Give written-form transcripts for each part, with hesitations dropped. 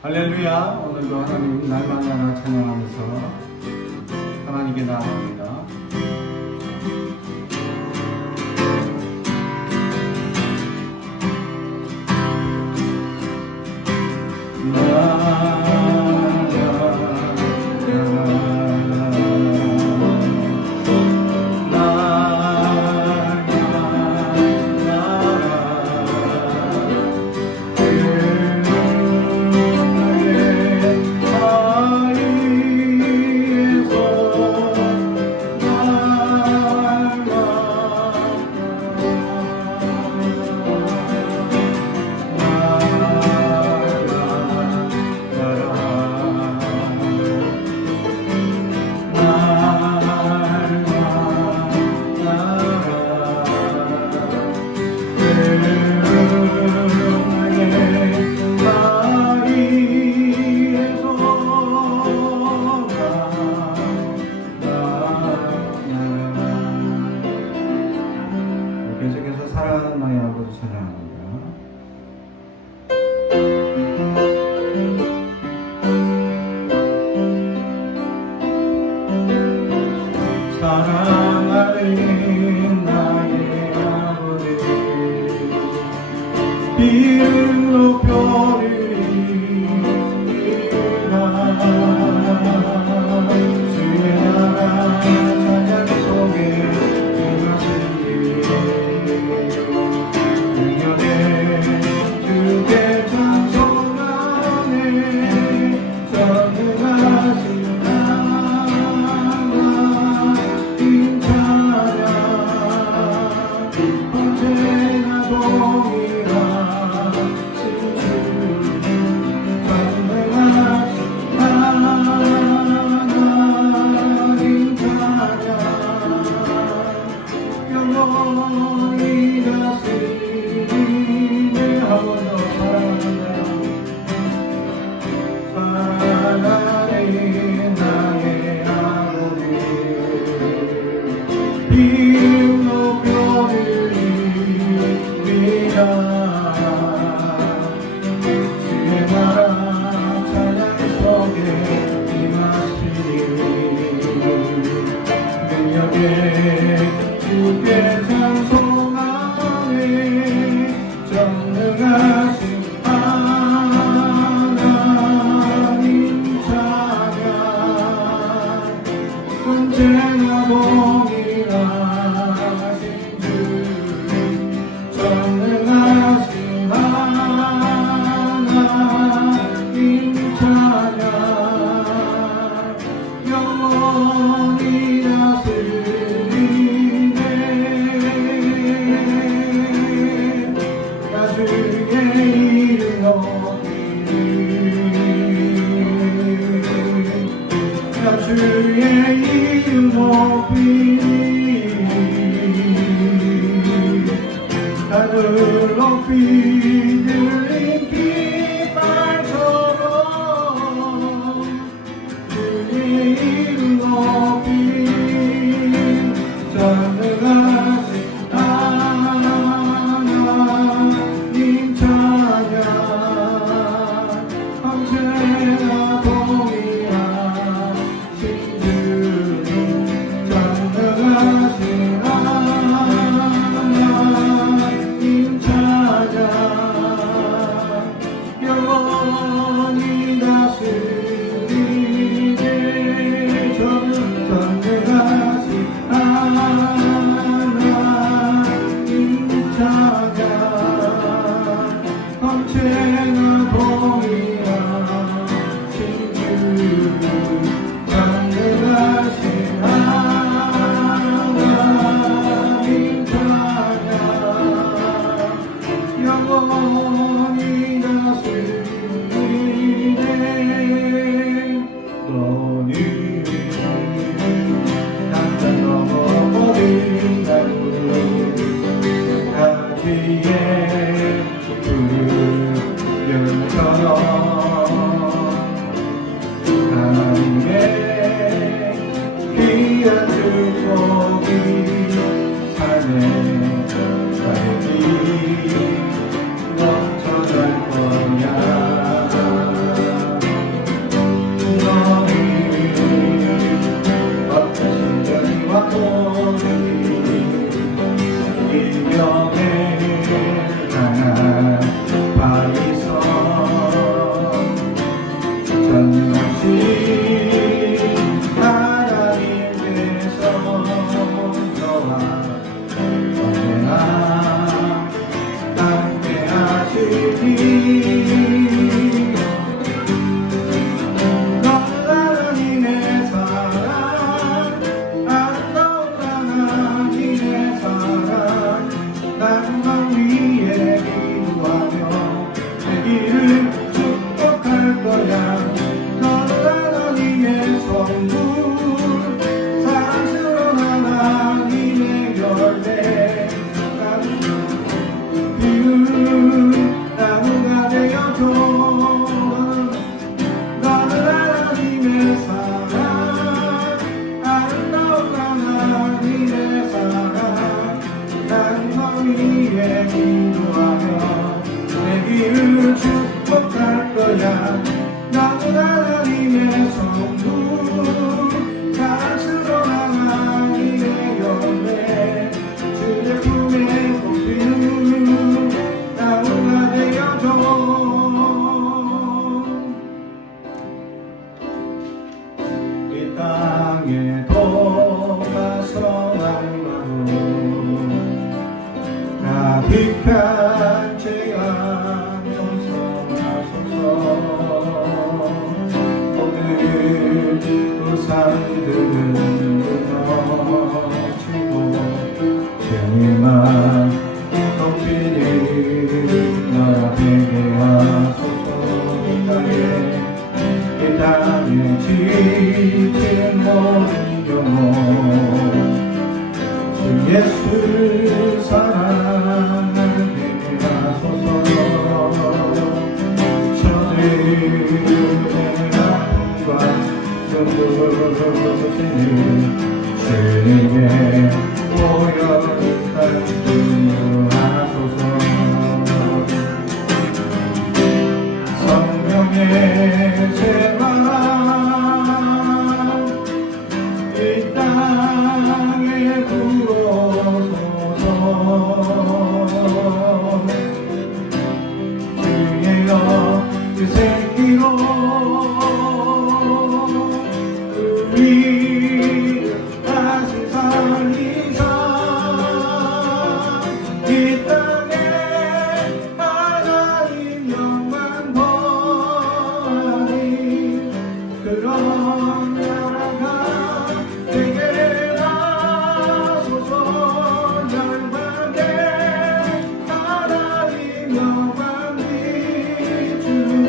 할렐루야. 오늘도 하나님 날마다 찬양하면서 하나님께 나아갑니다. 계속해서 사랑하는 나의 아버지 찬양합니다. 사랑하는 나의 아버지 이름 높여드리리라. 주의 나라 찬양 속에 주께 찬송하네. 전능하신 하나님 찬양 언제나 동일하신 주. 전능하신 하나님 찬양 영원히 다스리네. 한번더 사랑하는 나의 아버지 이름 높여드리리라. 주의 나라 찬양 속에 임하시니 능력에 주께 찬송하네. 전능하신 하나님 찬양 언제나 동일하신 주. 전능하신 하나님 찬양 영원히 다스리네. 주의 이름 높이리. 주의 이름 높이리. 하늘 높이 들린 깃발처럼 주의 이름 높이리. 전능하신 하나님 찬양 언제나 동일하신 주. 전능하신 하나님 찬양 땅에 지친 모든 영혼 주 예수 사랑하게 하소서. 저들의 남과 눈부시는 주님의 보혈을 주하소서. 성령의 제발 이 땅에 부어소서. 주의여 그 생기로 우리 다시 살리사. 이 땅에 하나님 영광 보아리. 그런 나라가 되게 하소서. 열방에 하나님 영광 비추니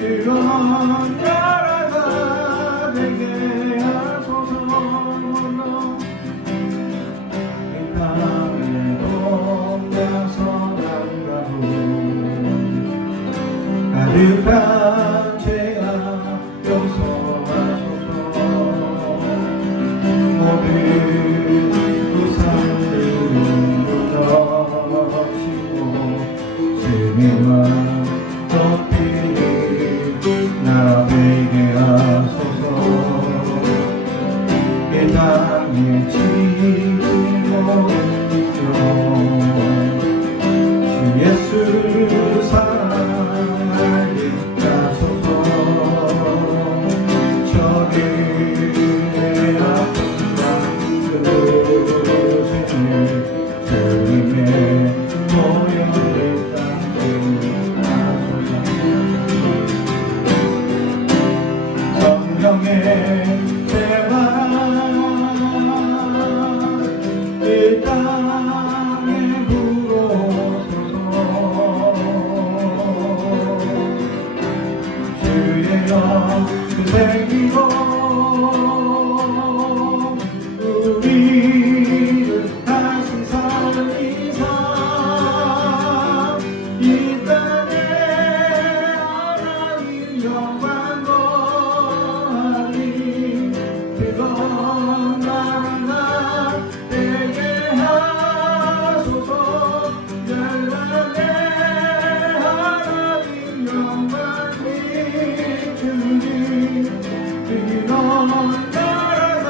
그런 나라가 되게 하소서. 이 땅에 동양서남가로 가득한 죄악 용서하소서. 모든 부산을 무너지고 주님만 높이 나되게 하소서. 이 땅에 지친 모든 주 예수 사랑하게 하소서. 저들의 아픔과 그루지는 주님의 보혈을 땅에 하소서. 성령의 제발 이 땅에 부어소서. 주의 영 그 생기로 우리를 다시 살리사. 이 땅에 하나님 영광 거하리. 그건 나라가 되게 하소서. 열방에 하나님 영광 비추니 그런 나라가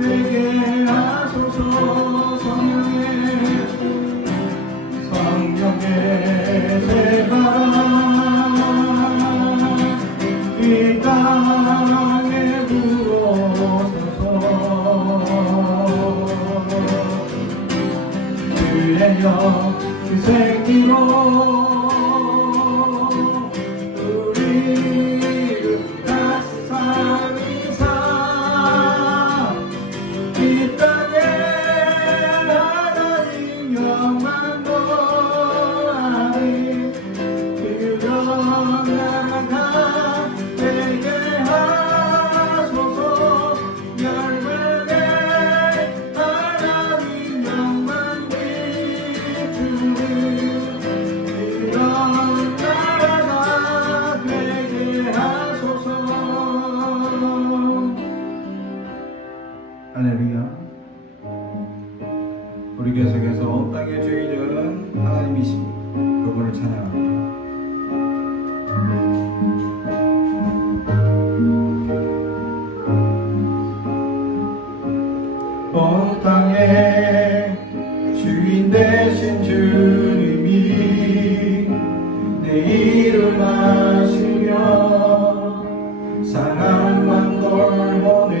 되게 하소서. 성령의 제발 이 땅에 부어소서. 주의 영 그 생기로 우리를 다시 살리사. 이 땅에 하나님 영광 거하리. 그런 나라가 되게 하소서. 열방에 하나님 영광 비추니 그런 나라가 되게 하소서. 할렐루야. 우리 계속해서 땅의 주인은 하나님이시니 그분을 찬양합니다. 온 땅의 주인 되신 주님이 내 이름 아시며 상한 돌보네.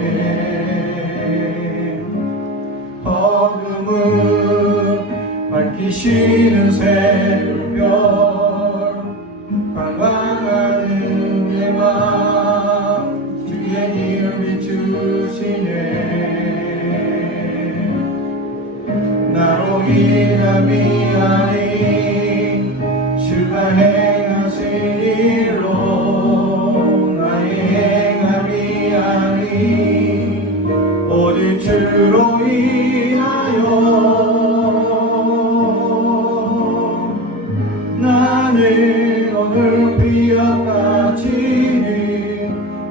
어둠은 밝히시는 새벽별 관광하는 내 맘 주의 이름 비추시네. 나로 인함이 아닌 주가 행하신 일로 오직 주로 인하여 나는 오늘 비어까지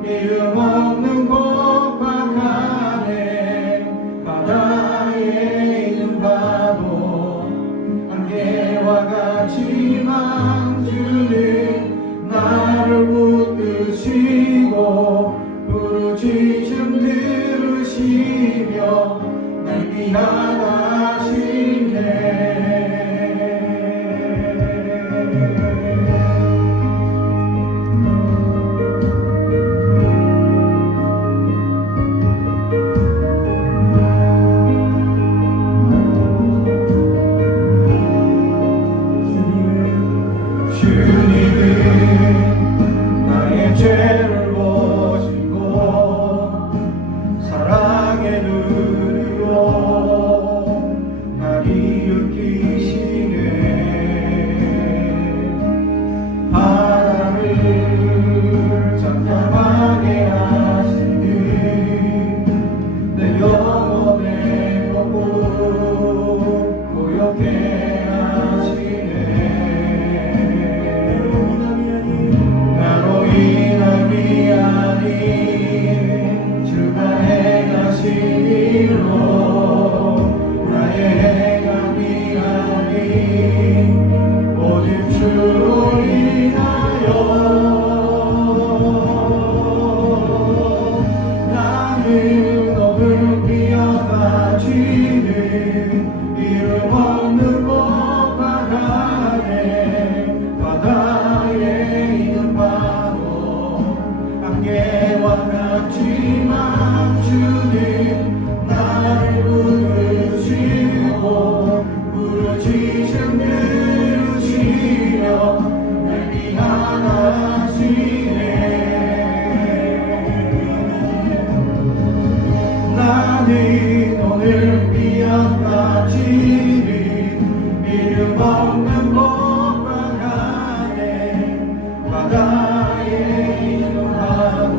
이름 없는 곳과 가네 바다에 있는 파도 안개와 같지만 주는 나를 붙드시고 부르짖음 들으시며 날 위하시네. 주님은 나의 죄를 보시고 사랑의 눈으로 날 일으키시네. 바람을 잠잠하게 하시듯 내 영혼의 목을 고요케 하시네. 나로 인함이 아닌 주가 행하신 일로 나의 행함이 아닌 오직 주로 인하여 나는 오늘 비어가지는 이름 없는 곳과 가네 바다에 있는 파도 안개와 같지만 주는 나를 부르시고 부르짖음 들으시며 날 위하시네. 나는 오늘 비어까지는 이름 없는 곳과 가네 바다에 있는 파도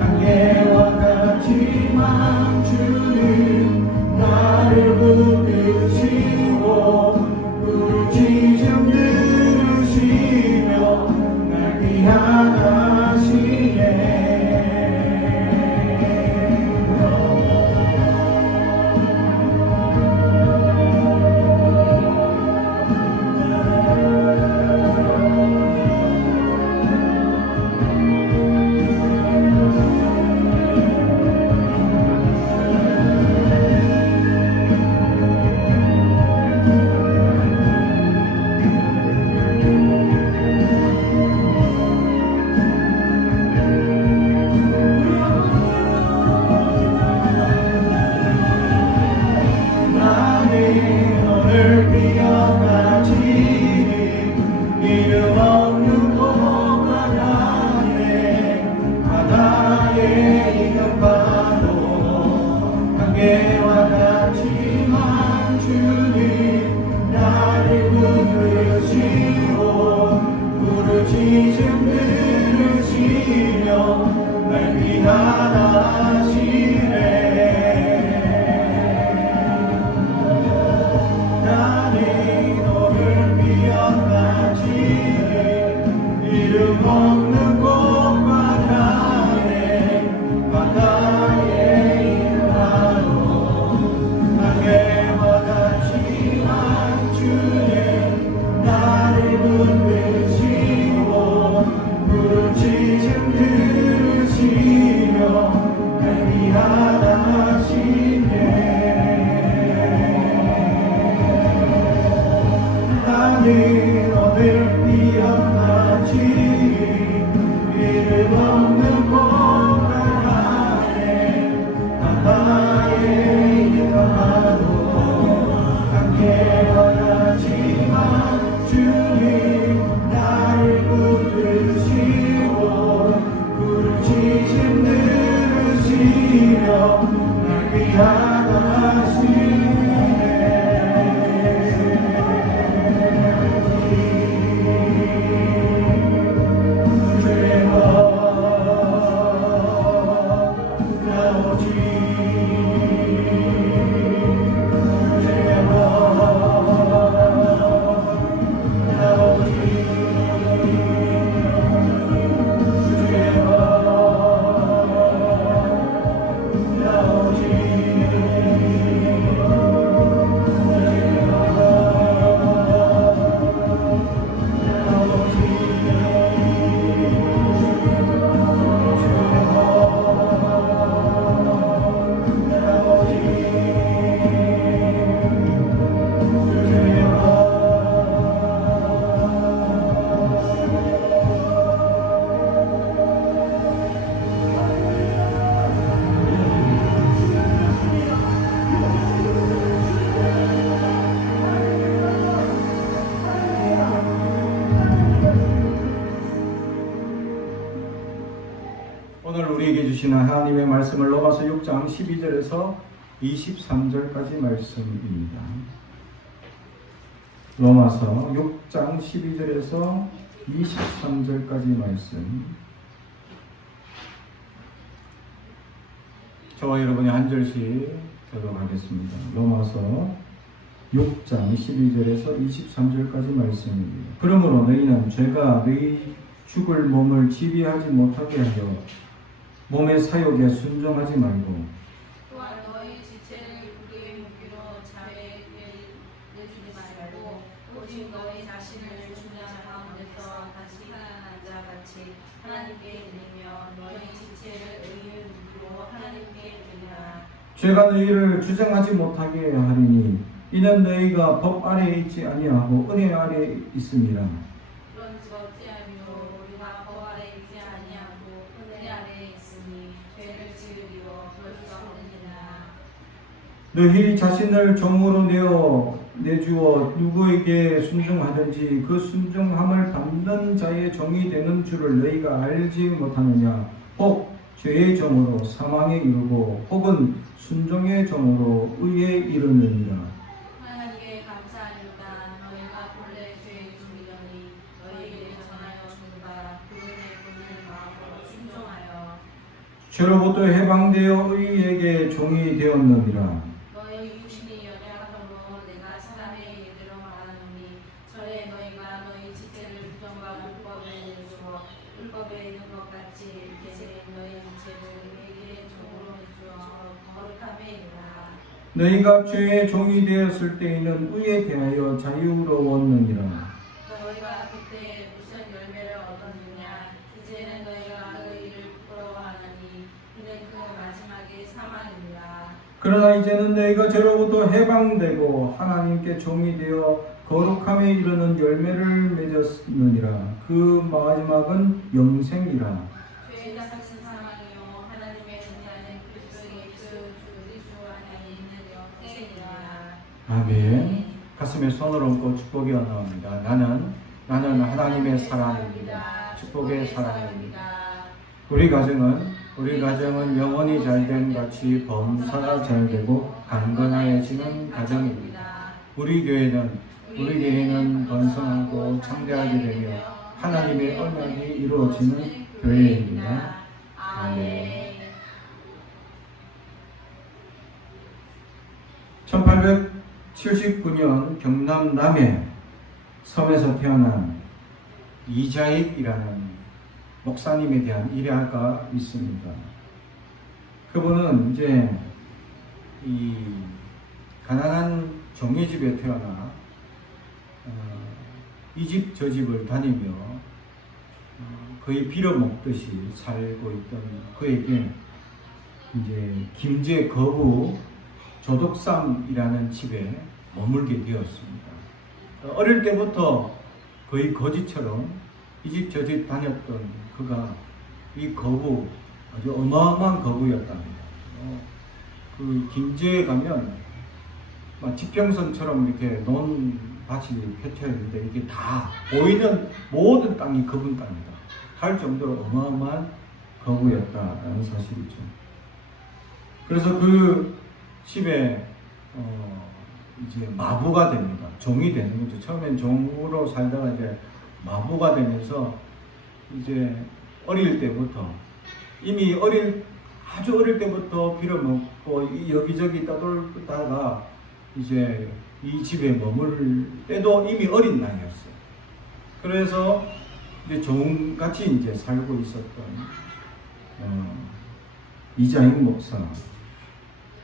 안개와 같지만 주는 나를 붙드시고 부르짖음 들으시며 날 위하시네. 오늘 비어가지는 이름 없는 곳과 가네 바다에 있는 파도 안개와 같지만 주는 나를 붙드시고 부르짖음 들으시며 날 위하시네. 이름 없는 곳과 가네 바다에 있는 파도 안개와 같지만 주는 나를 붙드시고 부르짖음 들으시며 날 위하시네. 나는 오늘 비어가지 이름 없는 곳과 가네 바다에 있는 파도 안개와 같지만 주님 나를 붙드시고 부르짖음 들으시며 날 위하시네. 주의 오늘 우리에게 주시는 하나님의 말씀을 로마서 6장 12절에서 23절까지 말씀입니다. 로마서 6장 12절에서 23절까지 말씀. 저와 여러분이 한 절씩 교독하겠습니다. 로마서 6장 12절에서 23절까지 말씀입니다. 그러므로 너희는 죄가 너희 죽을 몸을 지배하지 못하게 하여 몸의 사욕에 순종하지 말고 또한 너희 지체를 우리의 무기로 자에게 내주지 말고 오직 너희 자신을 주냐 가운데서 다시 살아난 자 같이 하나님께 드리며 너희 지체를 의의 무기로 하나님께 드리라. 죄가 너희를 주장하지 못하게 하리니 이는 너희가 법 아래에 있지 아니하고 은혜 아래에 있음이라. 그런즉 어찌하리요 우리가 법 아래 있지 아니하고 은혜 아래에 있으니 죄를 지으리요 그럴 수 없느니라. 너희 자신을 종으로 내주어 누구에게 순종하든지 그 순종함을 받는 자의 종이 되는 줄을 너희가 알지 못하느냐. 혹 죄의 종으로 사망에 이르고 혹은 순종의 종으로 의에 이르느니라. 하나님께 감사하리로다. 너희가 본래 죄의 종이더니 너희에게 전하여 준바 그분의 분을 마음으로 순종하여 죄로부터 해방되어 의에게 종이 되었느니라. 너희 육신이 연약함으로 내가 사람의 예대로 말하노니 전에 너희가 너희 지체를 부정과 율법에 내주어 율법에 있는 것 같이 이제 너희 지체를 의의 종으로 내주어 거룩함에 이르라. 너희가 죄의 종이 되었을 때에는 의에 대하여 자유로웠느니라. 너희가 그때 무슨 열매를 얻었느냐. 이제는 너희가 의를 부끄러워하느니 이는 그 마지막에 사망이니라. 그러나 이제는 너희가 죄로부터 해방되고 하나님께 종이 되어 거룩함에 이르는 열매를 맺었느니라. 그 마지막은 영생이라. 죄의 삭은 사망이요 하나님의 은혜는 그리스도 예수 우리 주 안에 있는 영생이니라. 아멘. 가슴에 손을 얹고 축복이 나옵니다. 나는 하나님의 사랑입니다. 축복의 사랑입니다. 우리 가정은 영혼이 잘됨 같이 범사가 잘되고 강건하여지는 가정입니다. 우리 교회는 번성하고 창대하게 되며 하나님의 언약이 이루어지는 교회입니다. 아멘. 1879년 경남 남해 섬에서 태어난 이자익이라는 목사님에 대한 일화가 있습니다. 그분은 이제 이 가난한 종이집에 태어나 이 집 저 집을 다니며 거의 빌어먹듯이 살고 있던 그에게 이제 김제 거부 조덕삼이라는 집에 머물게 되었습니다. 어릴 때부터 거의 거지처럼 이 집 저 집 다녔던 그가 이 거부, 아주 어마어마한 거부였답니다. 그 김제에 가면 막 지평선처럼 이렇게 논밭이 펼쳐져 있는데 이게 다 보이는 모든 땅이 그분 땅이다 할 정도로 어마어마한 거부였다라는 사실이죠. 그래서 그 집에 이제 마부가 됩니다. 종이 되는 거죠. 처음엔 종으로 살다가 이제 마부가 되면서 이제 어릴 때부터 이미 아주 어릴 때부터 빌어먹고 여기저기 떠돌다가 이제 이 집에 머물 때도 이미 어린 나이였어요. 그래서 이제 종같이 이제 살고 있었던 이자익 목사,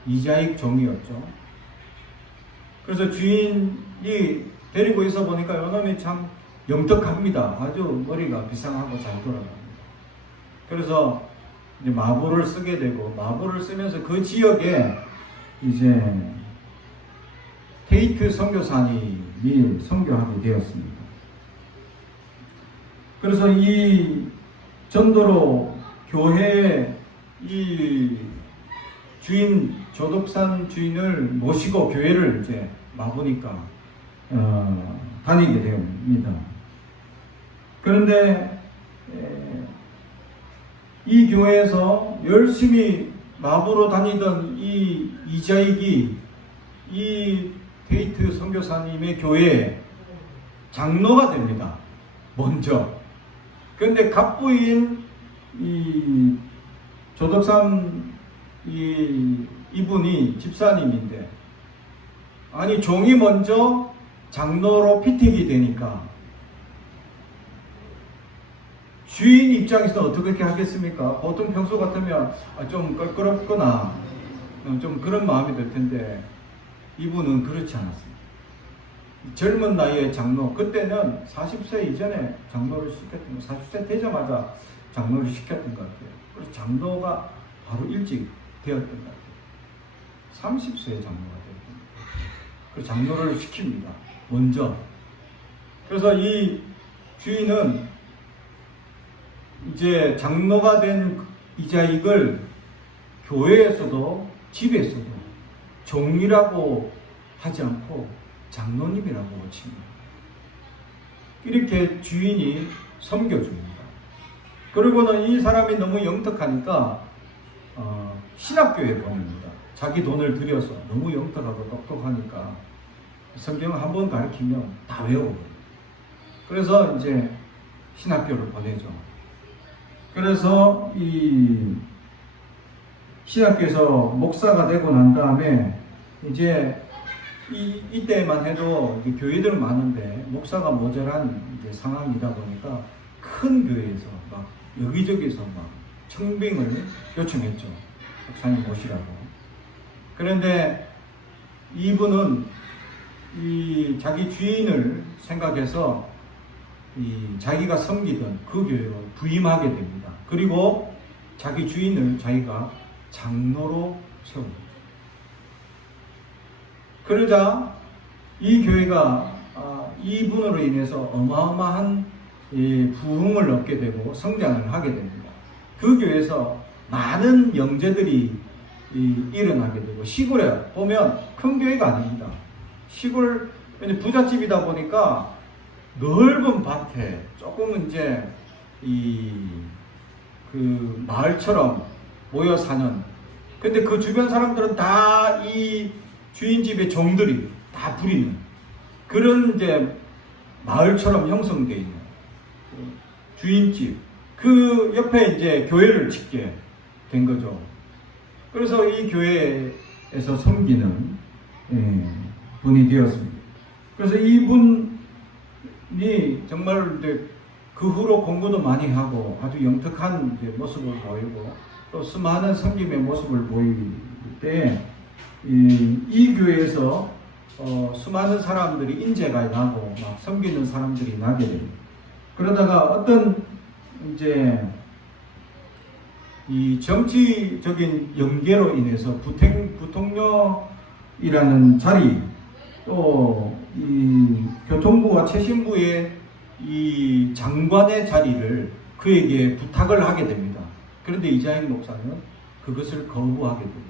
이자익 종이었죠. 그래서 주인이 데리고 있어 보니까 이놈이 참 영특합니다. 아주 머리가 비상하고 잘 돌아갑니다. 그래서 이제 마부를 쓰게 되고, 마부를 쓰면서 그 지역에 이제 테이트 선교사님이 선교하게 되었습니다. 그래서 이 전도로 교회 이 주인, 조덕산 주인을 모시고 교회를 이제 마부니까 다니게 됩니다. 그런데 이 교회에서 열심히 마부로 다니던 이 이자익이 이 테이트 선교사님의 교회에 장로가 됩니다. 먼저. 그런데 갑부인 이 조덕삼 이분이 집사님인데, 아니 종이 먼저 장로로 피택이 되니까 주인 입장에서는 어떻게 하겠습니까? 보통 평소 같으면 좀 껄끄럽거나 좀 그런 마음이 들 텐데, 이분은 그렇지 않았습니다. 젊은 나이에 장로, 그때는 40세 이전에 장로를 시켰던 거, 40세 되자마자 장로를 시켰던 것 같아요. 그래서 장로가 바로 일찍 되었던 것 같아요. 30세에 장로가 되었던 것 같아요. 그래서 장로를 시킵니다. 먼저. 그래서 이 주인은 이제 장로가 된 이자익을 교회에서도 집에서도 종이라고 하지 않고 장로님이라고 칩니다. 이렇게 주인이 섬겨줍니다. 그리고는 이 사람이 너무 영특하니까 신학교에 보냅니다. 자기 돈을 들여서. 너무 영특하고 똑똑하니까 성경을 한번 가르치면 다 외워버려요. 그래서 이제 신학교를 보내죠. 그래서 이 신학교에서 목사가 되고 난 다음에 이제 이때만 해도 교회들은 많은데 목사가 모자란 이제 상황이다 보니까 큰 교회에서 막 여기저기서 막 청빙을 요청했죠. 목사님 모시라고. 그런데 이분은 이 자기 주인을 생각해서 자기가 섬기던 그 교회로 부임하게 됩니다. 그리고 자기 주인을 자기가 장로로 세웁니다. 그러자 이 교회가 이분으로 인해서 어마어마한 부흥을 얻게 되고 성장을 하게 됩니다. 그 교회에서 많은 영재들이 일어나게 되고, 시골에 보면 큰 교회가 아닙니다. 시골 부잣집이다 보니까 넓은 밭에 조금 이제 그 마을처럼 모여 사는, 근데 그 주변 사람들은 다 이 주인 집의 종들이 다 부리는 그런 이제 마을처럼 형성되어 있는 주인집, 그 옆에 이제 교회를 짓게 된 거죠. 그래서 이 교회에서 섬기는 분이 되었습니다. 그래서 이분이 정말 이제 그 후로 공부도 많이 하고 아주 영특한 이제 모습을 보이고 또 수많은 섬김의 모습을 보일 때 이 교회에서 수많은 사람들이 인재가 나고 막 섬기는 사람들이 나게 됩니다. 그러다가 어떤 이제 이 정치적인 연계로 인해서 부통령이라는 자리, 또 이 교통부와 최신부의 이 장관의 자리를 그에게 부탁을 하게 됩니다. 그런데 이자익 목사는 그것을 거부하게 됩니다.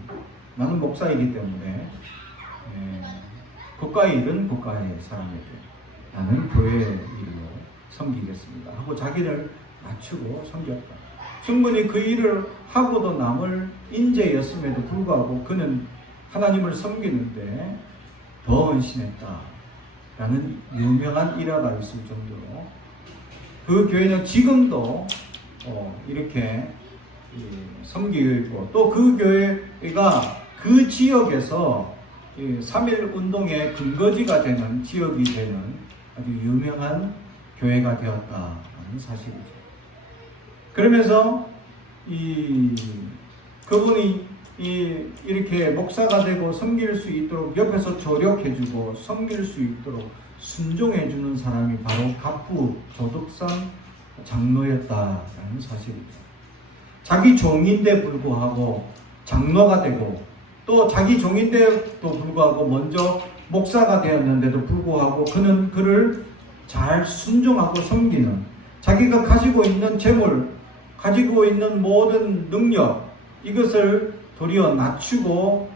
나는 목사이기 때문에 국가의 일은 국가의 사람에게, 나는 교회의 일로 섬기겠습니다 하고 자기를 낮추고 섬겼다. 충분히 그 일을 하고도 남을 인재였음에도 불구하고 그는 하나님을 섬기는데 더 헌신했다 라는 유명한 일화가 있을 정도로 그 교회는 지금도 이렇게 섬기고 있고, 또 그 교회가 그 지역에서 3.1 운동의 근거지가 되는 지역이 되는 아주 유명한 교회가 되었다는 사실이죠. 그러면서 그분이 이렇게 목사가 되고 섬길 수 있도록 옆에서 조력해주고 섬길 수 있도록 순종해주는 사람이 바로 갑부 조덕삼 장로였다라는 사실이죠. 자기 종인데 불구하고 장로가 되고, 또 자기 종인데도 불구하고 먼저 목사가 되었는데도 불구하고 그는 그를 잘 순종하고 섬기는, 자기가 가지고 있는 재물, 가지고 있는 모든 능력, 이것을 도리어 낮추고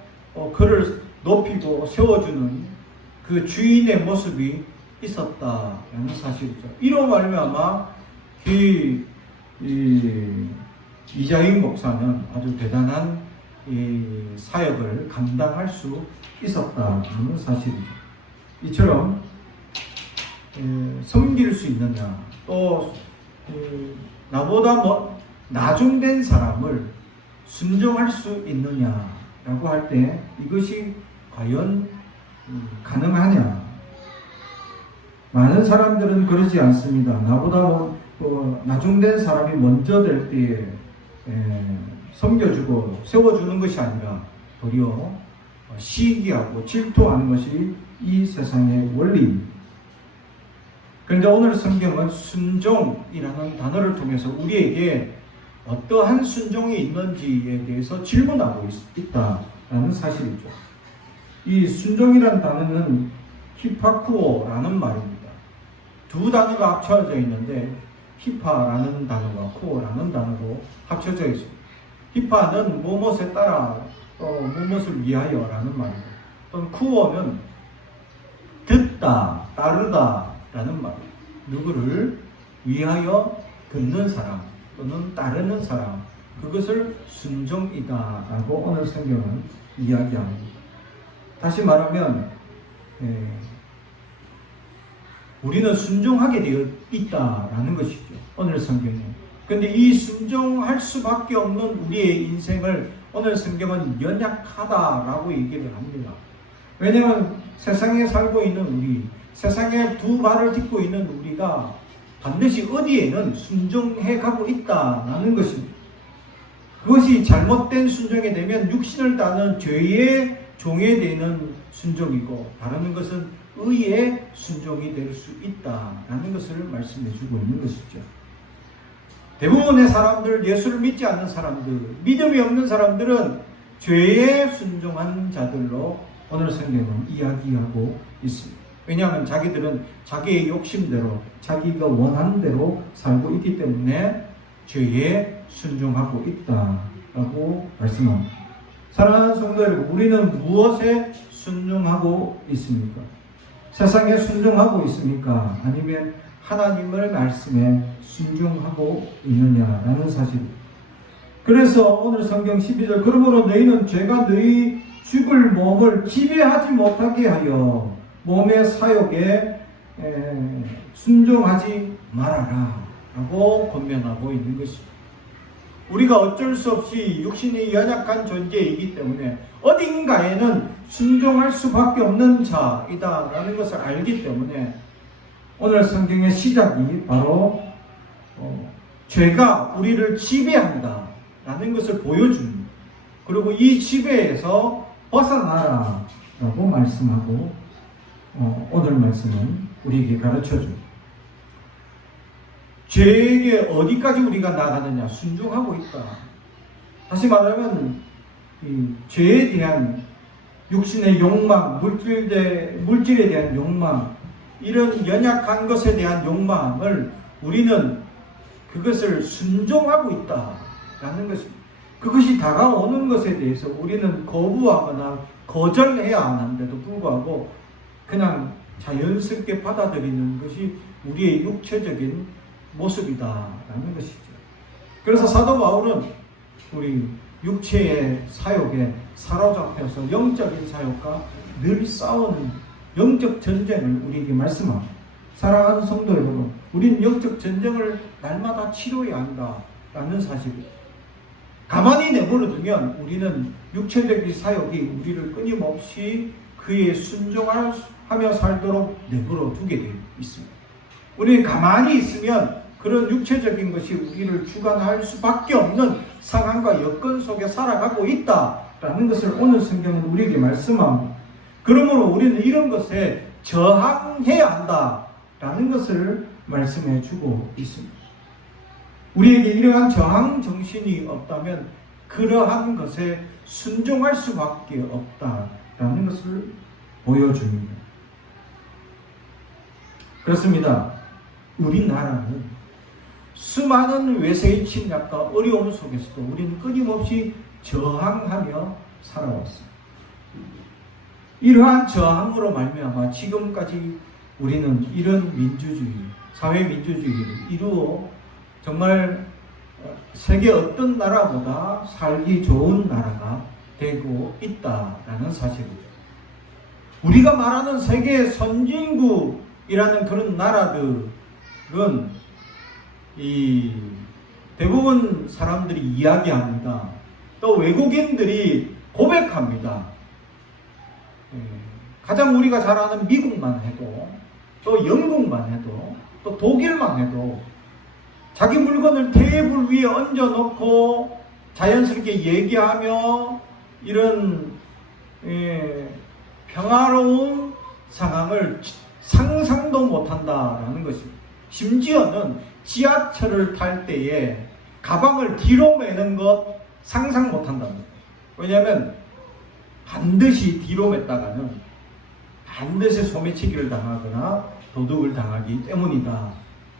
그를 높이고 세워주는 그 주인의 모습이 있었다는 사실이죠. 이로 말미암아 이자익 목사는 아주 대단한 이 사역을 감당할 수 있었다는 사실이죠. 이처럼 섬길 수 있느냐, 또 나보다 나중된 사람을 순종할 수 있느냐라고 할 때 이것이 과연 가능하냐? 많은 사람들은 그러지 않습니다. 나보다 나중된 사람이 먼저 될 때에 섬겨주고 세워주는 것이 아니라 도리어 시기하고 질투하는 것이 이 세상의 원리입니다. 그런데 오늘 성경은 순종이라는 단어를 통해서 우리에게 어떠한 순종이 있는지에 대해서 질문하고 있다라는 사실이죠. 이 순종이라는 단어는 히파쿠오라는 말입니다. 두 단어가 합쳐져 있는데 히파라는 단어가 쿠오라는 단어로 합쳐져 있습니다. 히파는 무엇에 따라 또 무엇을 위하여라는 말이고, 또는 쿠오는 듣다, 따르다라는 말이에요. 누구를 위하여 듣는 사람 또는 따르는 사람, 그것을 순종이다라고 오늘 성경은 이야기합니다. 다시 말하면 우리는 순종하게 되어 있다라는 것이죠. 오늘 성경에. 그런데 이 순종할 수밖에 없는 우리의 인생을 오늘 성경은 연약하다라고 얘기를 합니다. 왜냐하면 세상에 살고 있는 우리, 세상에 두 발을 딛고 있는 우리가 반드시 어디에는 순종해 가고 있다라는 것입니다. 그것이 잘못된 순종이 되면 육신을 따는 죄의 종이 되는 순종이고, 다른 것은 의의 순종이 될 수 있다라는 것을 말씀해 주고 있는 것이죠. 대부분의 사람들, 예수를 믿지 않는 사람들, 믿음이 없는 사람들은 죄에 순종한 자들로 오늘 성경은 이야기하고 있습니다. 왜냐하면 자기들은 자기의 욕심대로, 자기가 원하는 대로 살고 있기 때문에 죄에 순종하고 있다라고 말씀합니다. 사랑하는 성도 여러분, 우리는 무엇에 순종하고 있습니까? 세상에 순종하고 있습니까? 아니면 하나님의 말씀에 순종하고 있느냐라는 사실입니다. 그래서 오늘 성경 12절, 그러므로 너희는 죄가 너희 죽을 몸을 지배하지 못하게 하여 몸의 사욕에 순종하지 말아라 라고 권면하고 있는 것입니다. 우리가 어쩔 수 없이 육신이 연약한 존재이기 때문에 어딘가에는 순종할 수밖에 없는 자이다라는 것을 알기 때문에 오늘 성경의 시작이 바로 죄가 우리를 지배한다라는 것을 보여줍니다. 그리고 이 지배에서 벗어나라라고 말씀하고 오늘 말씀은 우리에게 가르쳐줍니다. 죄에게 어디까지 우리가 나가느냐? 순종하고 있다. 다시 말하면 이 죄에 대한 육신의 욕망, 물질에 대한 욕망, 이런 연약한 것에 대한 욕망을 우리는 그것을 순종하고 있다라는 것입니다. 그것이 다가오는 것에 대해서 우리는 거부하거나 거절해야 하는데도 불구하고 그냥 자연스럽게 받아들이는 것이 우리의 육체적인 모습이다라는 것이죠. 그래서 사도 바울은 우리 육체의 사욕에 사로잡혀서 영적인 사욕과 늘 싸우는 영적 전쟁을 우리에게 말씀합니다. 사랑하는 성도 여러분, 우리는 영적 전쟁을 날마다 치러야 한다라는 사실이죠. 가만히 내버려두면 우리는 육체적인 사욕이 우리를 끊임없이 그에 순종하며 살도록 내버려두게 되어 있습니다. 우리는 가만히 있으면 그런 육체적인 것이 우리를 주관할 수밖에 없는 상황과 여건 속에 살아가고 있다라는 것을 오늘 성경은 우리에게 말씀합니다. 그러므로 우리는 이런 것에 저항해야 한다라는 것을 말씀해 주고 있습니다. 우리에게 이러한 저항 정신이 없다면 그러한 것에 순종할 수밖에 없다라는 것을 보여줍니다. 그렇습니다. 우리나라는 수많은 외세의 침략과 어려움 속에서도 우리는 끊임없이 저항하며 살아왔습니다. 이러한 저항으로 말미암아 지금까지 우리는 이런 민주주의, 사회민주주의를 이루어 정말 세계 어떤 나라보다 살기 좋은 나라가 되고 있다라는 사실이죠. 우리가 말하는 세계 선진국이라는 그런 나라들은 대부분 사람들이 이야기합니다. 또 외국인들이 고백합니다. 가장 우리가 잘 아는 미국만 해도, 또 영국만 해도, 또 독일만 해도 자기 물건을 테이블 위에 얹어놓고 자연스럽게 얘기하며 이런 평화로운 상황을 상상도 못한다라는 것입니다. 심지어는 지하철을 탈 때에 가방을 뒤로 매는 것 상상 못한답니다. 왜냐하면 반드시 뒤로 맸다가는 반드시 소매치기를 당하거나 도둑을 당하기 때문이다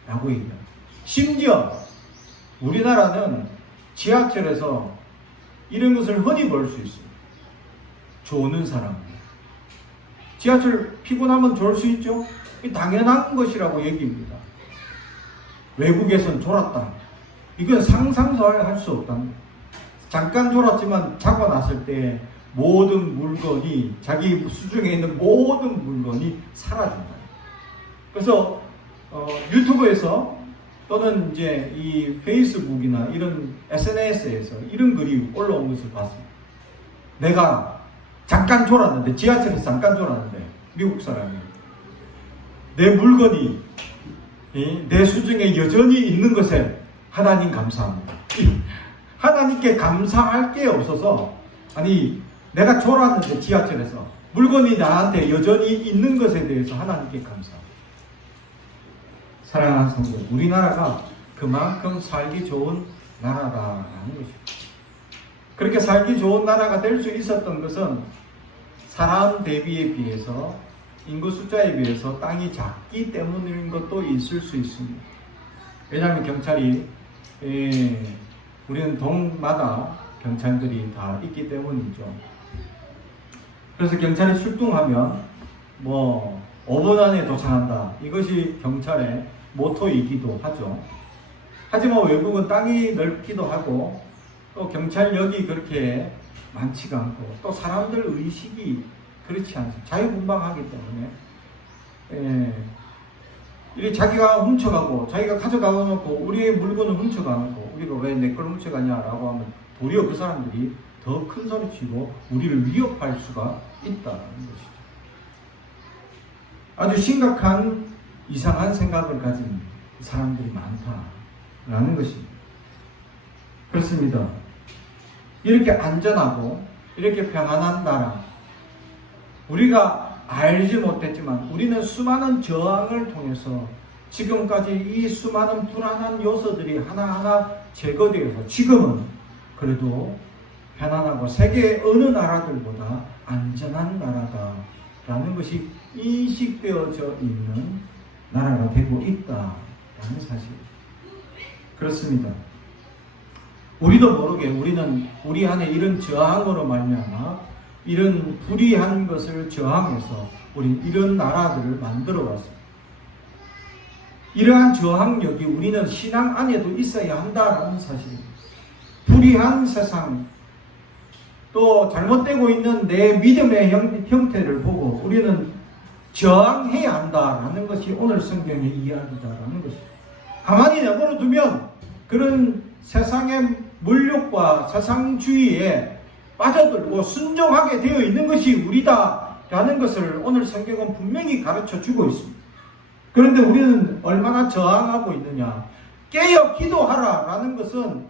라고 얘기합니다. 심지어 우리나라는 지하철에서 이런 것을 흔히 볼 수 있어요. 조는 사람. 지하철 피곤하면 졸 수 있죠? 당연한 것이라고 얘기입니다. 외국에선 졸았다. 이건 상상도 할 수 없다. 잠깐 졸았지만 자고 났을 때 모든 물건이, 자기 수중에 있는 모든 물건이 사라진다. 그래서 유튜브에서 또는 이제 이 페이스북이나 이런 SNS에서 이런 글이 올라온 것을 봤습니다. 내가 잠깐 졸았는데, 지하철에서 잠깐 졸았는데, 미국 사람이 내 물건이 내 수중에 여전히 있는 것에 하나님 감사합니다. 하나님께 감사할 게 없어서, 아니 내가 졸았는데 지하철에서 물건이 나한테 여전히 있는 것에 대해서 하나님께 감사합니다. 사랑하는 성도, 우리나라가 그만큼 살기 좋은 나라다라는 것입니다. 그렇게 살기 좋은 나라가 될 수 있었던 것은 사람 대비에 비해서, 인구 숫자에 비해서 땅이 작기 때문인 것도 있을 수 있습니다. 왜냐하면 경찰이 우리는 동마다 경찰들이 다 있기 때문이죠. 그래서 경찰이 출동하면 5분 안에 도착한다. 이것이 경찰의 모토이기도 하죠. 하지만 외국은 땅이 넓기도 하고 또 경찰력이 그렇게 많지가 않고 또 사람들 의식이 그렇지 않습니다. 자유분방하기 때문에 이렇게 자기가 훔쳐가고 자기가 가져가고 놓고 우리의 물건을 훔쳐가고 우리가 왜 내 걸 훔쳐가냐라고 하면 도리어 그 사람들이 더 큰 소리치고 우리를 위협할 수가 있다는 것이죠. 아주 심각한 이상한 생각을 가진 사람들이 많다라는 것입니다. 그렇습니다. 이렇게 안전하고 이렇게 평안한 나라, 우리가 알지 못했지만 우리는 수많은 저항을 통해서 지금까지 이 수많은 불안한 요소들이 하나하나 제거되어서 지금은 그래도 편안하고 세계 어느 나라들보다 안전한 나라다라는 것이 인식되어져 있는 나라가 되고 있다라는 사실. 그렇습니다. 우리도 모르게 우리는 우리 안에 이런 저항으로 말미암아 이런 불의한 것을 저항해서 우리 이런 나라들을 만들어 왔습니다. 이러한 저항력이 우리는 신앙 안에도 있어야 한다라는 사실입니다. 불의한 세상, 또 잘못되고 있는 내 믿음의 형태를 보고 우리는 저항해야 한다라는 것이 오늘 성경의 이야기다라는 것입니다. 가만히 내버려 두면 그런 세상의 물욕과 세상주의에 빠져들고 순종하게 되어 있는 것이 우리다라는 것을 오늘 성경은 분명히 가르쳐 주고 있습니다. 그런데 우리는 얼마나 저항하고 있느냐. 깨어 기도하라라는 것은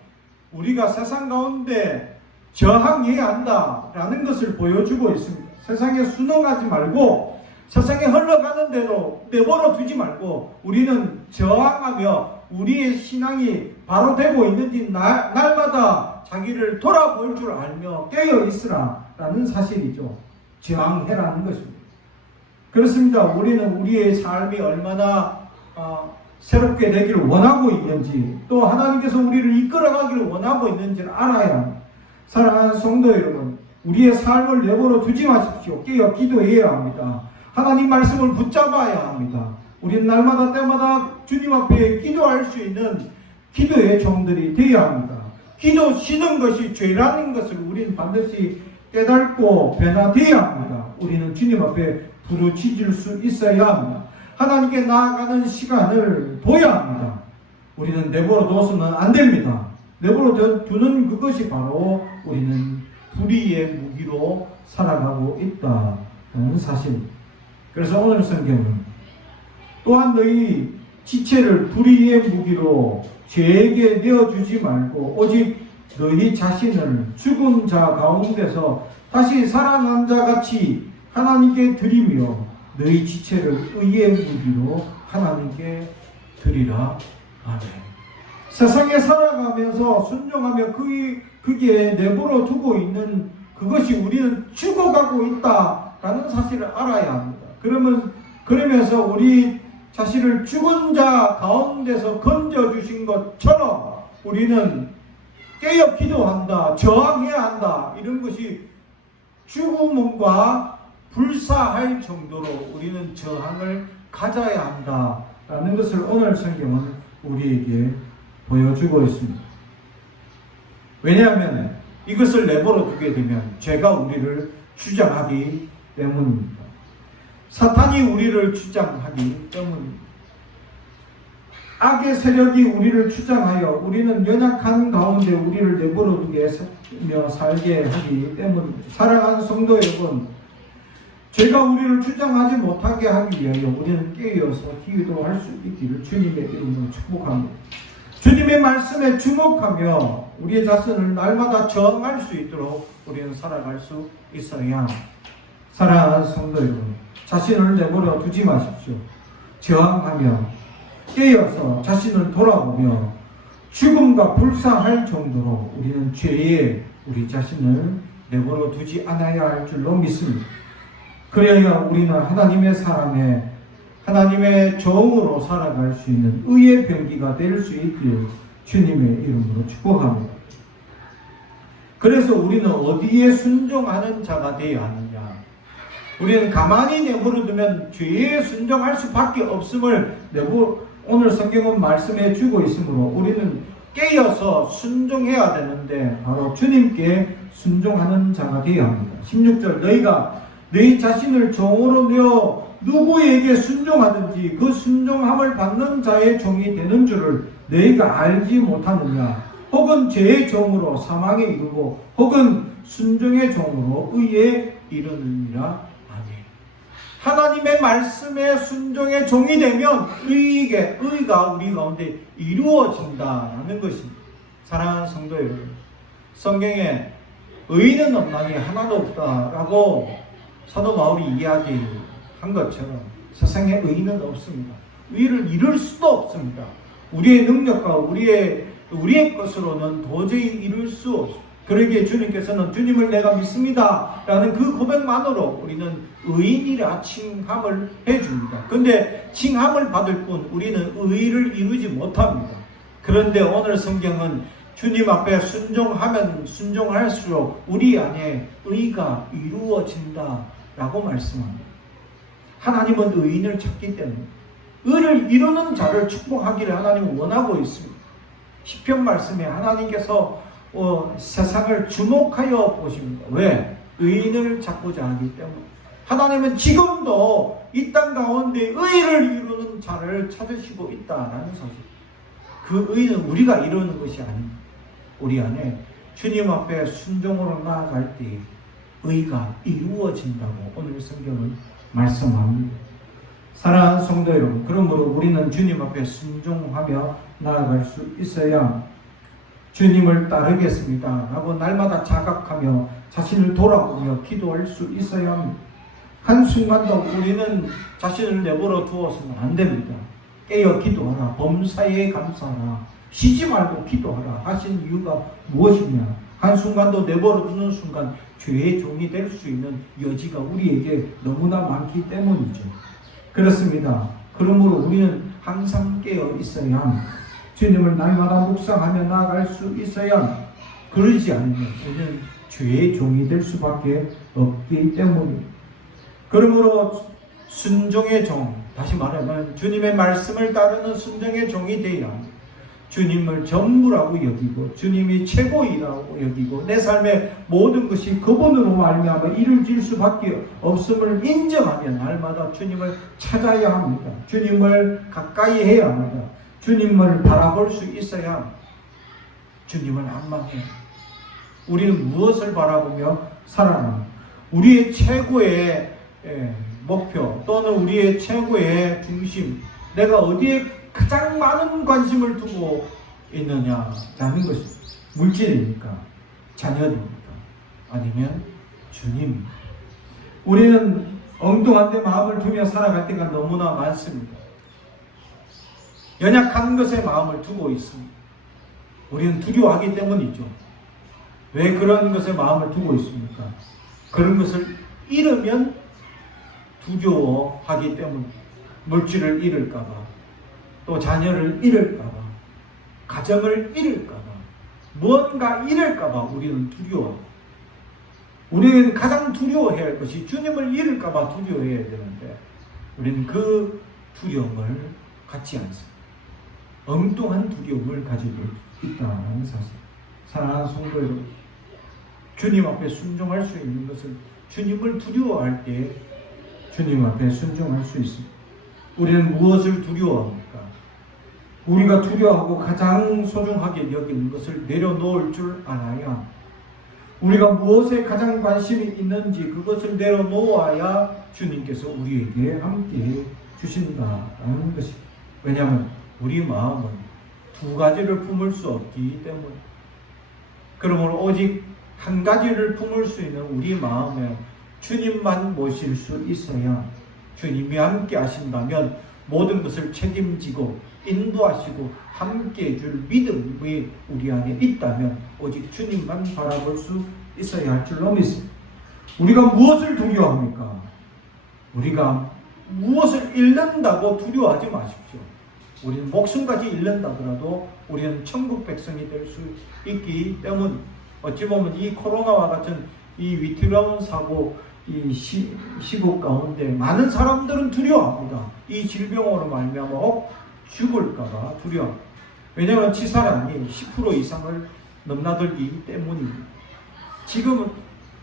우리가 세상 가운데 저항해야 한다라는 것을 보여주고 있습니다. 세상에 순응하지 말고 세상에 흘러가는 대로 내버려 두지 말고 우리는 저항하며 우리의 신앙이 바로 되고 있는지 날마다 자기를 돌아볼 줄 알며 깨어 있으라 라는 사실이죠. 저항해라는 것입니다. 그렇습니다. 우리는 우리의 삶이 얼마나 새롭게 되기를 원하고 있는지, 또 하나님께서 우리를 이끌어가기를 원하고 있는지를 알아야 합니다. 사랑하는 성도 여러분, 우리의 삶을 내버려 두지 마십시오. 깨어 기도해야 합니다. 하나님 말씀을 붙잡아야 합니다. 우리는 날마다 때마다 주님 앞에 기도할 수 있는 기도의 종들이 되어야 합니다. 기도 쉬는 것이 죄라는 것을 우리는 반드시 깨닫고 변화되어야 합니다. 우리는 주님 앞에 부르짖을 수 있어야 합니다. 하나님께 나아가는 시간을 둬야 합니다. 우리는 내버려 둬서는 안 됩니다. 내버려 두는 그것이 바로 우리는 불의의 무기로 살아가고 있다는 사실. 그래서 오늘 성경은 또한 너희 지체를 불의의 무기로 죄에게 내어주지 말고 오직 너희 자신을 죽은 자 가운데서 다시 살아난 자 같이 하나님께 드리며 너희 지체를 의의 무기로 하나님께 드리라. 아멘. 세상에 살아가면서 순종하며 거기에 내버려 두고 있는 그것이 우리는 죽어가고 있다라는 사실을 알아야 합니다. 그러면서 우리 자신을 죽은 자 가운데서 건져주신 것처럼 우리는 깨어 기도한다, 저항해야 한다, 이런 것이 죽음과 불사할 정도로 우리는 저항을 가져야 한다라는 것을 오늘 성경은 우리에게 보여주고 있습니다. 왜냐하면 이것을 내버려 두게 되면 죄가 우리를 주장하기 때문입니다. 사탄이 우리를 주장하기 때문입니다. 악의 세력이 우리를 주장하여 우리는 연약한 가운데 우리를 내버려 두게 하며 살게 하기 때문입니다. 사랑하는 성도 여러분, 죄가 우리를 주장하지 못하게 하기 위하여 우리는 깨어서 기도할 수 있기를 주님의 이름으로 축복합니다. 주님의 말씀에 주목하며 우리의 자신을 날마다 저항할 수 있도록 우리는 살아갈 수 있어야. 사랑하는 성도 여러분, 자신을 내버려 두지 마십시오. 저항하며 깨어서 자신을 돌아보며 죽음과 불사할 정도로 우리는 죄에 우리 자신을 내버려 두지 않아야 할 줄로 믿습니다. 그래야 우리는 하나님의 사람에 하나님의 종으로 살아갈 수 있는 의의 병기가 될 수 있기를 주님의 이름으로 축복합니다. 그래서 우리는 어디에 순종하는 자가 되어야 하느냐? 우리는 가만히 내버려 두면 죄에 순종할 수밖에 없음을 오늘 성경은 말씀해 주고 있으므로 우리는 깨어서 순종해야 되는데 바로 주님께 순종하는 자가 되어야 합니다. 16절 너희가 너희 자신을 종으로 내어 누구에게 순종하든지 그 순종함을 받는 자의 종이 되는 줄을 너희가 알지 못하느냐? 혹은 죄의 종으로 사망에 이르고 혹은 순종의 종으로 의에 이르느니라. 하나님의 말씀에 순종의 종이 되면 의가 우리 가운데 이루어진다는 것입니다. 사랑하는 성도 여러분, 성경에 의인은 없나니 하나도 없다라고 사도 바울이 이야기한 것처럼 세상에 의인은 없습니다. 의를 이룰 수도 없습니다. 우리의 능력과 우리의 것으로는 도저히 이룰 수 없습니다. 그러기에 주님께서는 주님을 내가 믿습니다 라는 그 고백만으로 우리는 의인이라 칭함을 해줍니다. 그런데 칭함을 받을 뿐 우리는 의를 이루지 못합니다. 그런데 오늘 성경은 주님 앞에 순종하면 순종할수록 우리 안에 의가 이루어진다 라고 말씀합니다. 하나님은 의인을 찾기 때문에 의를 이루는 자를 축복하기를 하나님은 원하고 있습니다. 시편 말씀에 하나님께서 세상을 주목하여 보십니다. 왜? 의인을 찾고자 하기 때문에. 하나님은 지금도 이 땅 가운데 의를 이루는 자를 찾으시고 있다라는 사실. 그 의는 우리가 이루는 것이 아닙니다. 우리 안에 주님 앞에 순종으로 나아갈 때 의가 이루어진다고 오늘 성경은 말씀합니다. 사랑하는 성도 여러분, 그러므로 우리는 주님 앞에 순종하며 나아갈 수 있어야 주님을 따르겠습니다 라고 날마다 자각하며 자신을 돌아보며 기도할 수 있어야 합니다. 한순간도 우리는 자신을 내버려 두어서는 안 됩니다. 깨어 기도하라, 범사에 감사하라, 쉬지 말고 기도하라 하신 이유가 무엇이냐? 한순간도 내버려 두는 순간 죄의 종이 될 수 있는 여지가 우리에게 너무나 많기 때문이죠. 그렇습니다. 그러므로 우리는 항상 깨어 있어야 합니다. 주님을 날마다 묵상하며 나아갈 수 있어야 합니다. 그러지 않으면 우리는 죄의 종이 될 수밖에 없기 때문입니다. 그러므로 순종의 종, 다시 말하면 주님의 말씀을 따르는 순종의 종이 되어야 합니다. 주님을 전부라고 여기고 주님이 최고이라고 여기고 내 삶의 모든 것이 그분으로 말미암아 이루어질 수밖에 없음을 인정하며 날마다 주님을 찾아야 합니다. 주님을 가까이 해야 합니다. 주님을 바라볼 수 있어야 주님을 안망해요. 우리는 무엇을 바라보며 살아갑니까? 우리의 최고의 목표 또는 우리의 최고의 중심, 내가 어디에 가장 많은 관심을 두고 있느냐라는 것이 물질입니까? 자녀입니까? 아니면 주님? 우리는 엉뚱한 데 마음을 두며 살아갈 때가 너무나 많습니다. 연약한 것에 마음을 두고 있습니다. 우리는 두려워하기 때문이죠. 왜 그런 것에 마음을 두고 있습니까? 그런 것을 잃으면 두려워하기 때문에 물질을 잃을까봐, 또 자녀를 잃을까봐, 가정을 잃을까봐, 무언가 잃을까봐 우리는 두려워. 우리는 가장 두려워해야 할 것이 주님을 잃을까봐 두려워해야 되는데 우리는 그 두려움을 갖지 않습니다. 엉뚱한 두려움을 가지고 있다는 사실. 사랑하는 성도 여러분, 주님 앞에 순종할 수 있는 것은 주님을 두려워할 때 주님 앞에 순종할 수 있습니다. 우리는 무엇을 두려워합니까? 우리가 두려워하고 가장 소중하게 여기는 것을 내려놓을 줄 알아야, 우리가 무엇에 가장 관심이 있는지 그것을 내려놓아야 주님께서 우리에게 함께 주신다는 것입니다. 왜냐하면 우리 마음은 두 가지를 품을 수 없기 때문에. 그러므로 오직 한 가지를 품을 수 있는 우리 마음에 주님만 모실 수 있어야, 주님이 함께 하신다면 모든 것을 책임지고 인도하시고 함께 해줄 믿음이 우리 안에 있다면 오직 주님만 바라볼 수 있어야 할 줄로 믿습니다. 우리가 무엇을 두려워합니까? 우리가 무엇을 잃는다고 두려워하지 마십시오. 우리는 목숨까지 잃는다더라도 우리는 천국 백성이 될 수 있기 때문에, 어찌 보면 이 코로나와 같은 이 위태로운 사고, 이 시국 가운데 많은 사람들은 두려워합니다. 이 질병으로 말미암아 죽을까봐 두려워. 왜냐하면 치사량이 10% 이상을 넘나들기 때문입니다. 지금은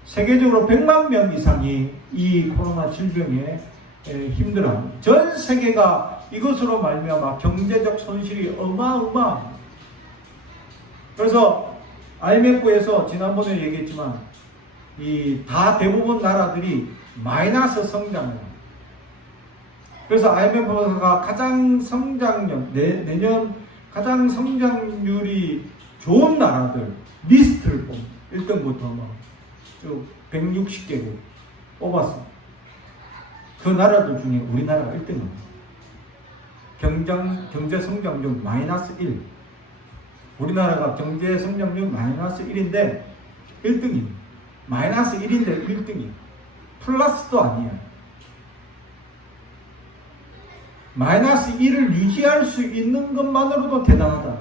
세계적으로 100만 명 이상이 이 코로나 질병에 힘들어합니다. 전 세계가 이것으로 말미암아 경제적 손실이 어마어마합니다. 그래서 IMF에서 지난번에 얘기했지만 다 대부분 나라들이 마이너스 성장을 합니다. 그래서 IMF가 가장 성장력, 내년 가장 성장률이 좋은 나라들 리스트를 봅니다. 1등부터 160개국 뽑았습니다. 그 나라들 중에 우리나라가 1등입니다. 경제 성장률 마이너스 1. 우리나라가 경제 성장률 마이너스 1인데 1등입니다. 마이너스 1인데 1등이에요. 플러스도 아니에요. 마이너스 1을 유지할 수 있는 것만으로도 대단하다.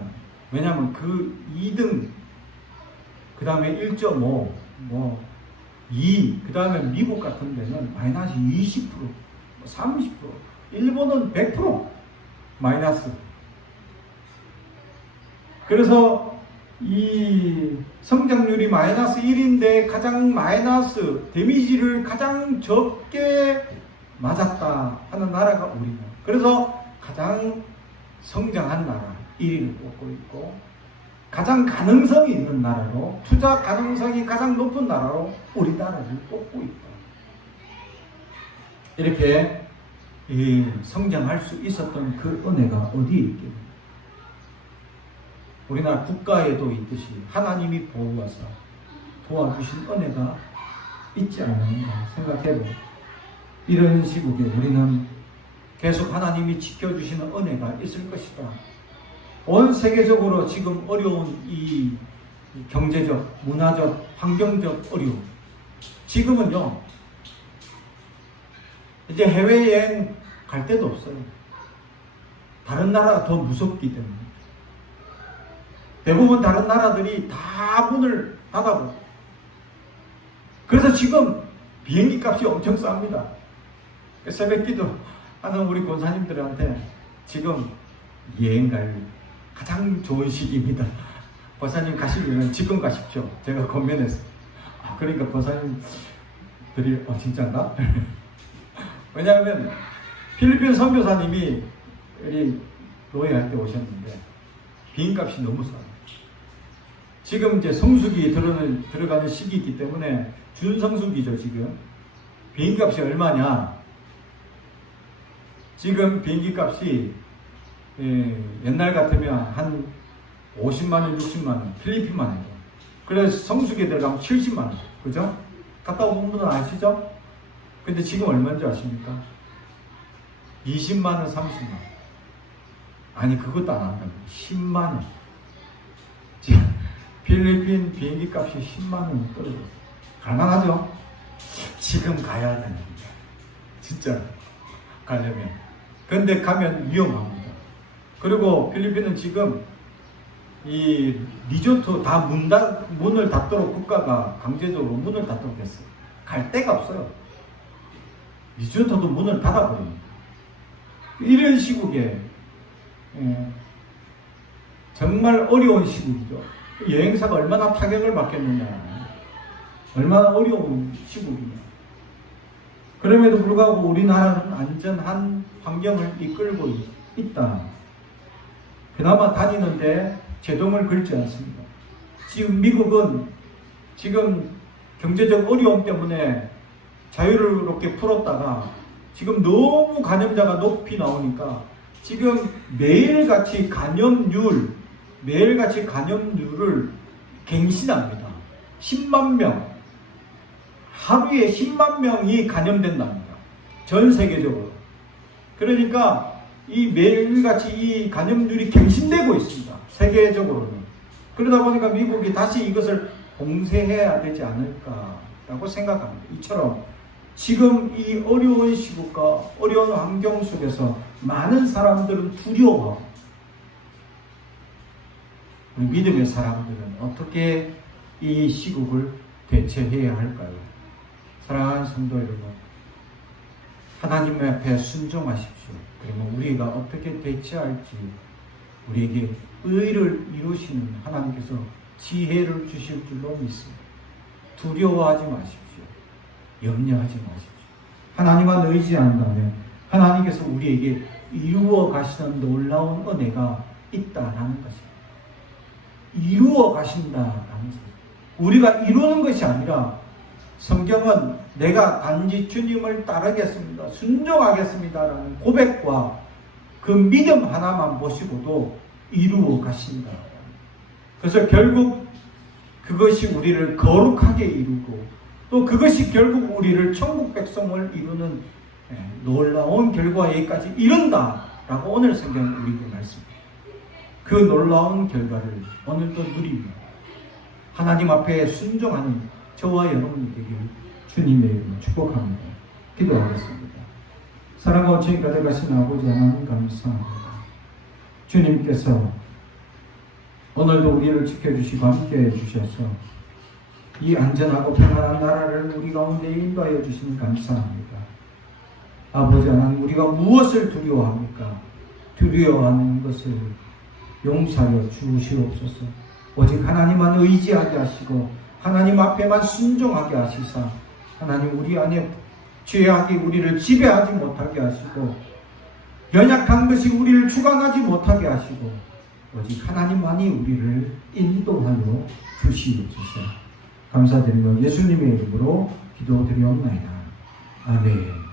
왜냐하면 그 2등, 그 다음에 1.5, 2, 그 다음에 미국 같은 데는 마이너스 20%, 30%, 일본은 100% 마이너스. 그래서 이 성장률이 마이너스 1인데 가장 마이너스 데미지를 가장 적게 맞았다 하는 나라가 우리나라. 그래서 가장 성장한 나라 1위를 뽑고 있고, 가장 가능성이 있는 나라로, 투자 가능성이 가장 높은 나라로 우리나라를 뽑고 있다. 이렇게 성장할 수 있었던 그 은혜가 어디에 있겠습니까? 우리나라 국가에도 있듯이 하나님이 보호하사 도와주신 은혜가 있지 않는가 생각해보고, 이런 시국에 우리는 계속 하나님이 지켜주시는 은혜가 있을 것이다. 온 세계적으로 지금 어려운 이 경제적, 문화적, 환경적 어려움, 지금은요 이제 해외여행 갈 데도 없어요. 다른 나라가 더 무섭기 때문에. 대부분 다른 나라들이 다 문을 닫아버려. 그래서 지금 비행기 값이 엄청 쌉니다. 새벽기도 하는 우리 권사님들한테 지금 여행 갈 가장 좋은 시기입니다. 보사님 가시려면 지금 가십시오. 제가 권면했어요. 그러니까 보사님들이 진짜인가? 왜냐하면 필리핀 선교사님이 우리 노예할 때 오셨는데 비행값이 너무 싸요. 지금 이제 성수기 들어가는 시기이기 때문에 준성수기죠. 지금 비행값이 얼마냐? 지금 비행기값이 옛날 같으면 한 50만 원, 60만 원, 필리핀만 해도. 그래서 성수기에 들어가면 70만 원, 그죠? 갔다 온 분은 아시죠? 근데 지금 얼마인지 아십니까? 20만 원, 30만 원. 아니, 그것도 안 한다고. 10만 원. 지금 필리핀 비행기 값이 10만 원 떨어졌어요. 갈만하죠? 지금 가야 되는 거예요. 진짜 가려면. 근데 가면 위험합니다. 그리고 필리핀은 지금 이 리조트 다 문을 닫도록 국가가 강제적으로 문을 닫도록 했어요. 갈 데가 없어요. 리조트도 문을 닫아버립니다. 이런 시국에 정말 어려운 시국이죠. 여행사가 얼마나 타격을 받겠느냐. 얼마나 어려운 시국이냐. 그럼에도 불구하고 우리나라는 안전한 환경을 이끌고 있다. 그나마 다니는데 제동을 걸지 않습니다. 지금 미국은 지금 경제적 어려움 때문에 자유롭게 풀었다가 지금 너무 감염자가 높이 나오니까 지금 매일같이 감염률을 갱신합니다. 10만 명. 하루에 10만 명이 감염된답니다. 전 세계적으로. 그러니까 이 매일같이 이 감염률이 갱신되고 있습니다. 세계적으로는. 그러다 보니까 미국이 다시 이것을 봉쇄해야 되지 않을까라고 생각합니다. 이처럼 지금 이 어려운 시국과 어려운 환경 속에서 많은 사람들은 두려워하고 우리 믿음의 사람들은 어떻게 이 시국을 대처해야 할까요? 사랑하는 성도 여러분, 하나님 앞에 순종하십시오. 그러면 우리가 어떻게 대처할지 우리에게 의를 이루시는 하나님께서 지혜를 주실 줄로 믿습니다. 두려워하지 마십시오. 염려하지 마십시오. 하나님만 의지한다면 하나님께서 우리에게 이루어 가시는 놀라운 은혜가 있다라는 것입니다. 이루어 가신다라는 것입니다. 우리가 이루는 것이 아니라 성경은 내가 단지 주님을 따르겠습니다. 순종하겠습니다라는 고백과 그 믿음 하나만 보시고도 이루어 가신다. 그래서 결국 그것이 우리를 거룩하게 이루고 또 그것이 결국 우리를 천국 백성을 이루는 놀라운 결과에까지 이른다라고 오늘 성경은 우리에게 말씀합니다. 그 놀라운 결과를 오늘도 누리며 하나님 앞에 순종하는 저와 여러분이 되길 주님의 이름으로 축복합니다. 기도하겠습니다. 사랑과 온천이 가득하신 아버지 하나님 감사합니다. 주님께서 오늘도 우리를 지켜주시고 함께해 주셔서 이 안전하고 평안한 나라를 우리 가운데 인도하여 주시니 감사합니다. 아버지 하나님, 우리가 무엇을 두려워합니까? 두려워하는 것을 용서하여 주시옵소서. 오직 하나님만 의지하게 하시고 하나님 앞에만 순종하게 하시사 하나님 우리 안에 죄악이 우리를 지배하지 못하게 하시고 연약한 것이 우리를 주관하지 못하게 하시고 오직 하나님만이 우리를 인도하여 주시옵소서. 감사드리며 예수님의 이름으로 기도드리옵나이다. 아멘.